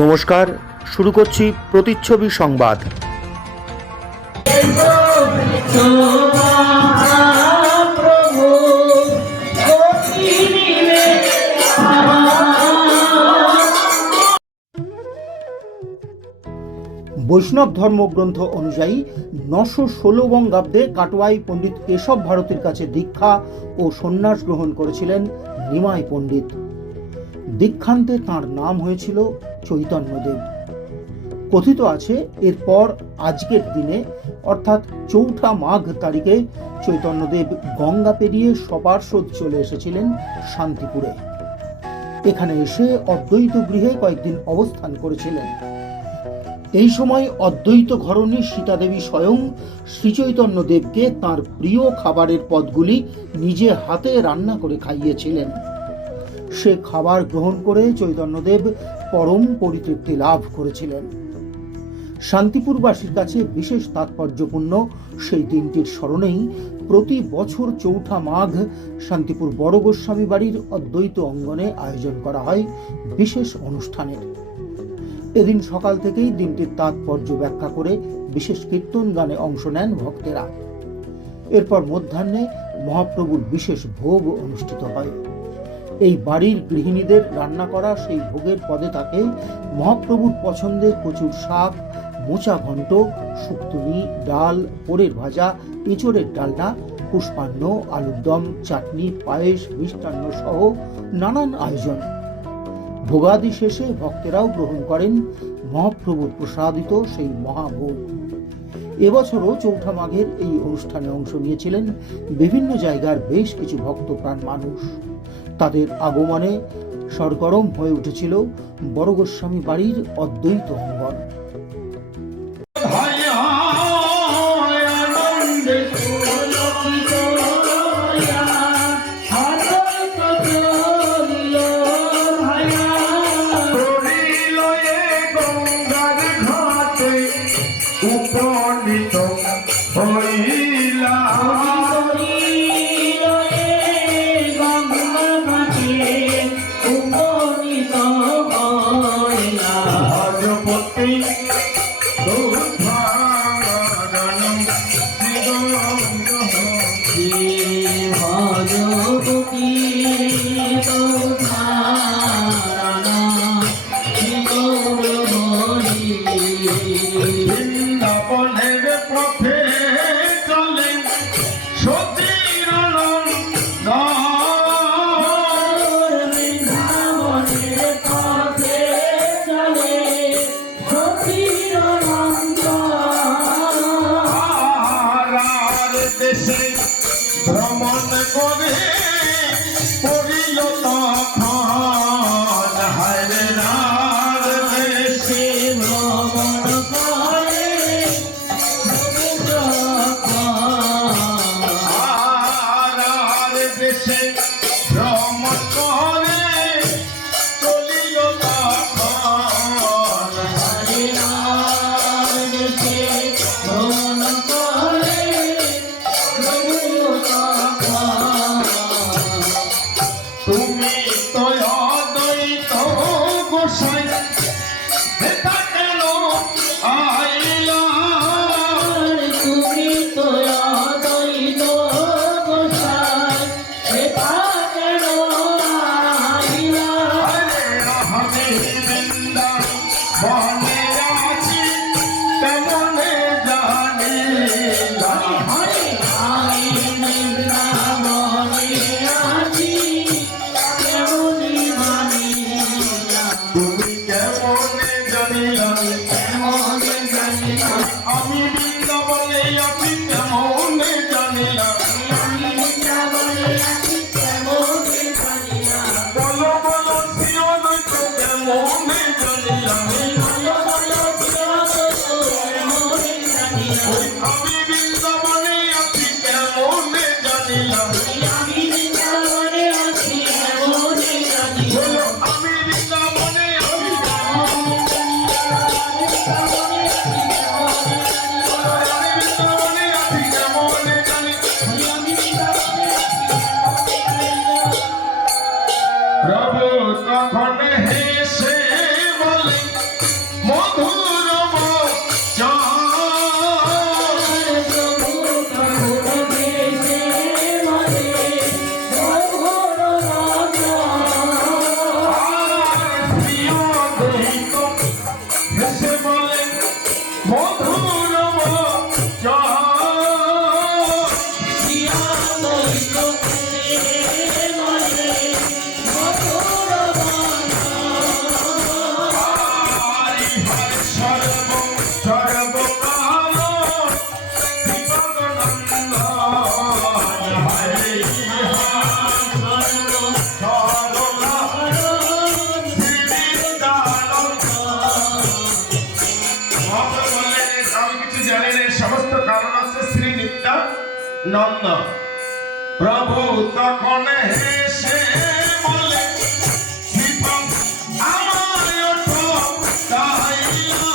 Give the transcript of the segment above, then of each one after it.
নমস্কার, শুরু করছি প্রতিচ্ছবি সংবাদ। বৈষ্ণব ধর্মগ্রন্থ অনুযায়ী নশো ষোলো বঙ্গাব্দে কাটোয়াই পণ্ডিত কেশব ভারতীর কাছে দীক্ষা ও সন্ন্যাস গ্রহণ করেছিলেন নিমাই পণ্ডিত। দীক্ষান্তে তার নাম হয়েছিল চৈতন্যদেব। কথিত আছে, এরপর আজকের দিনে, অর্থাৎ চৌঠা মাঘ তারিখে, চৈতন্যদেব গঙ্গা পেরিয়ে সপার্ষদ চলে এসেছিলেন শান্তিপুরে। এখানে এসে অদ্বৈত গৃহে কয়েকদিন অবস্থান করেছিলেন। এই সময় অদ্বৈত ঘরণী সীতাদেবী স্বয়ং শ্রীচৈতন্য দেবকে তাঁর প্রিয় খাবারের পদগুলি নিজে হাতে রান্না করে খাইয়েছিলেন। সে খাবার গ্রহণ করে চৈতন্যদেব পরম পরিতৃপ্তি লাভ করেছিলেন। শান্তিপুরবাসীর কাছে বিশেষ তাৎপর্যপূর্ণ সেই দিনটির স্মরণেই প্রতি বছর চৌঠা মাঘ শান্তিপুর বড় গোস্বামী বাড়ির অদ্বৈত অঙ্গনে আয়োজন করা হয় বিশেষ অনুষ্ঠানের এদিন সকাল থেকেই দিনটির তাৎপর্য ব্যাখ্যা করে বিশেষ কীর্তন গানে অংশ নেন ভক্তেরা। এরপর মধ্যাহ্নে মহাপ্রভুর বিশেষ ভোগ অনুষ্ঠিত হয়। এই বাড়ির গৃহিণীদের রান্না করা সেই ভোগের পদে থাকে মহাপ্রভুর পছন্দের প্রচুর শাক, মোচা ঘন্ট শুক্তুনি, ডাল পোড়ের ভাজা, এঁচড়ের ডালনা, পুষ্পান্ন, আলুর দম, চাটনি, পায়েস, মিষ্টান্ন সহ নানান আয়োজন। ভোগাদি শেষে ভক্তেরাও গ্রহণ করেন মহাপ্রভুর প্রসাদিত সেই মহাভোগ। এবছরও চৌঠা মাঘের এই অনুষ্ঠানে অংশ নিয়েছিলেন বিভিন্ন জায়গার বেশ কিছু ভক্তপ্রাণ মানুষ। তাদের আগমনে সরগরম হয়ে উঠেছিল বড় গোস্বামী বাড়ির অদ্বৈত অঙ্গন হায় হায় Allah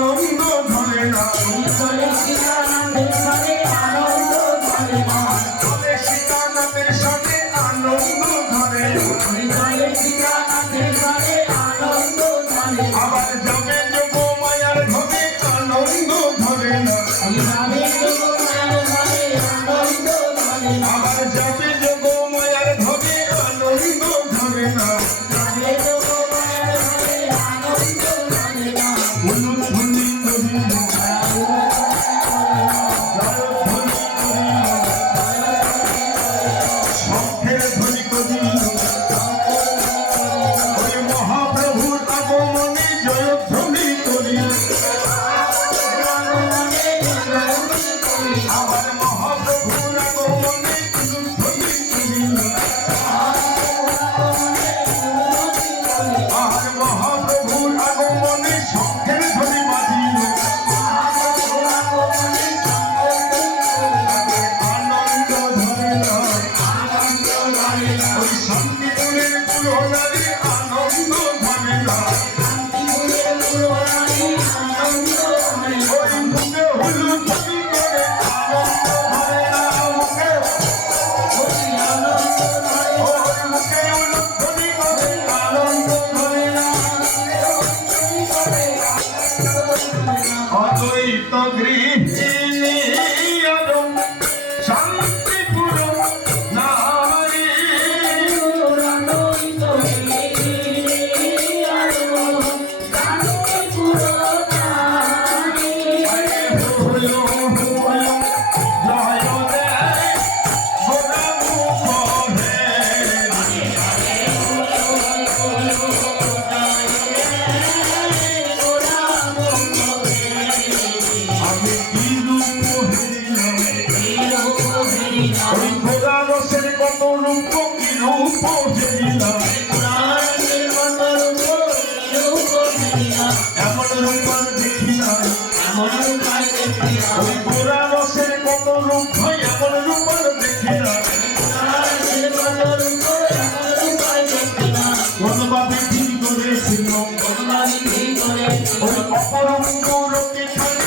আনন্দ ধরে নাও কোনবারি ঠিক করে ওই অপরঙ্গ রূপে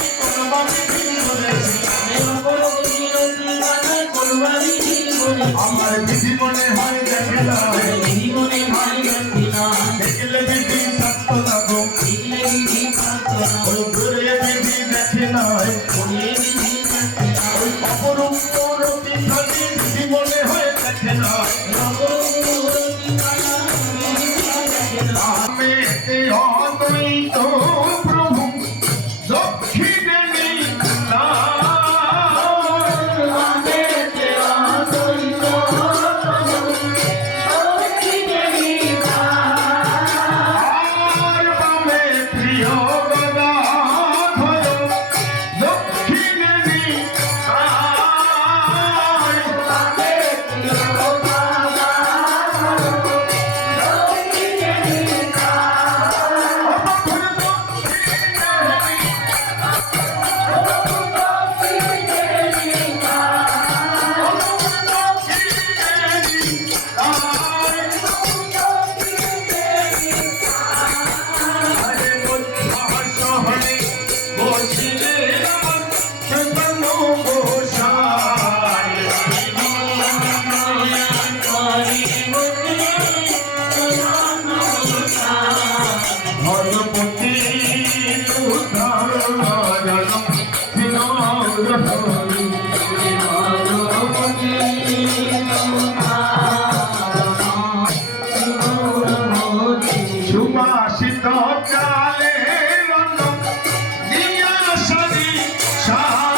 Shah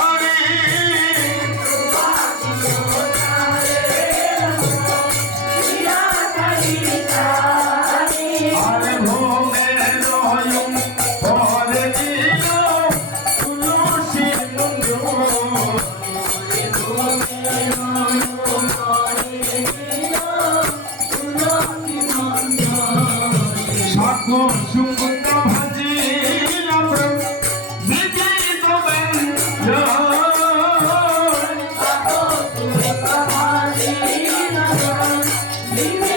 Amen.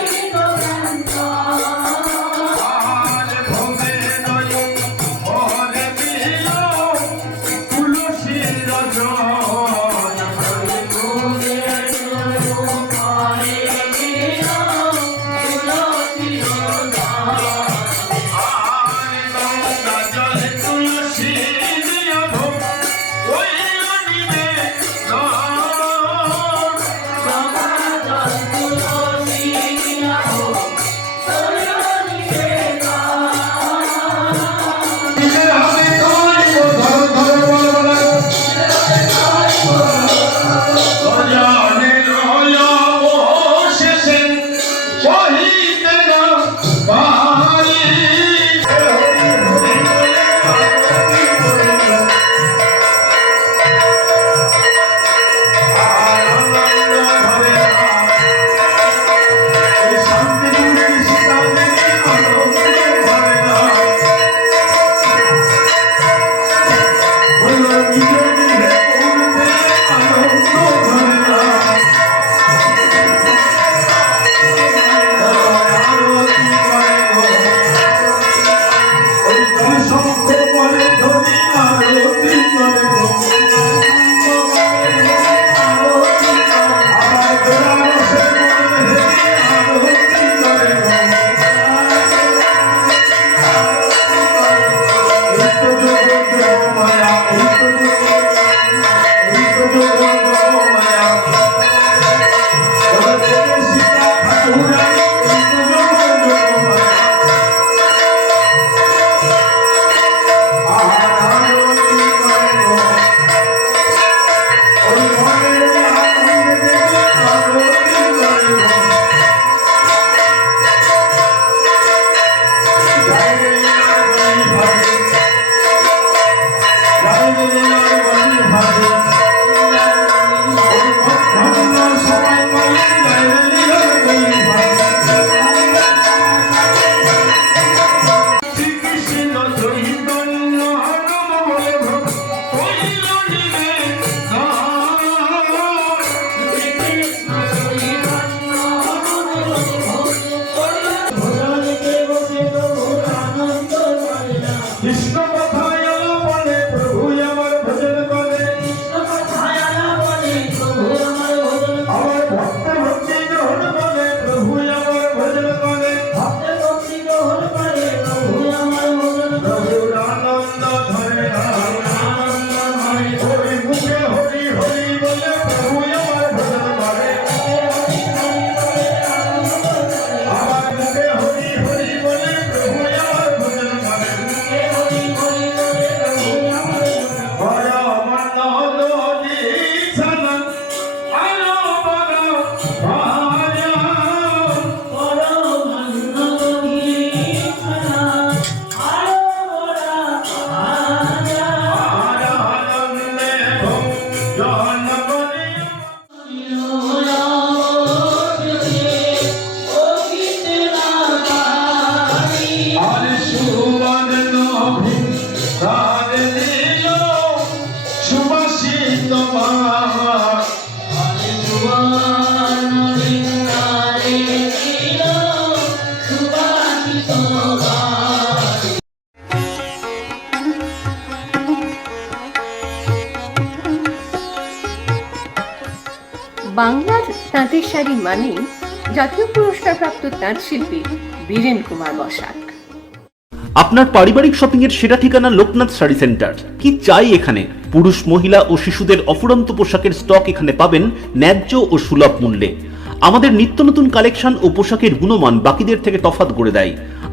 বাংলার তাঁতের শাড়ি মানেই জাতীয় পুরস্কারপ্রাপ্ত তাঁত শিল্পী বীরেন কুমার বসাক। আপনার পারিবারিক শপিং এর সেরা ঠিকানা লোকনাথ শাড়ি সেন্টার। কি চাই এখানে? পুরুষ, মহিলা ও শিশুদের অফুরন্ত পোশাকের স্টক এখানে পাবেন ন্যায্য ও সুলভ মূল্যে। আমাদের নিত্য নতুন কালেকশন ও পোশাকের গুণমান বাকিদের থেকে তফাৎ করে দেয়।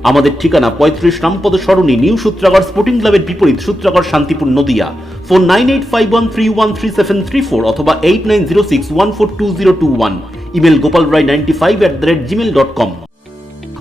আমাদের ঠিকানা পঁয়ত্রিশ রামপদ সরণি, নিউ সূত্রাগর স্পোর্টিং ক্লাবের বিপরীত Sutragarh Shantipur Nadia. Phone nine eight five one three one three seven three four অথবা eight nine zero six one four two zero two one. Email Gopal Roy ninety five at the rate Gmail dot com.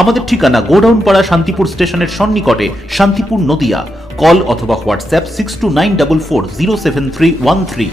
আমাদের ঠিকানা godown পাড়া শান্তিপুর স্টেশনের সন্নিকটে Shantipur Nadia. Call অথবা WhatsApp six two nine double four zero seven three one three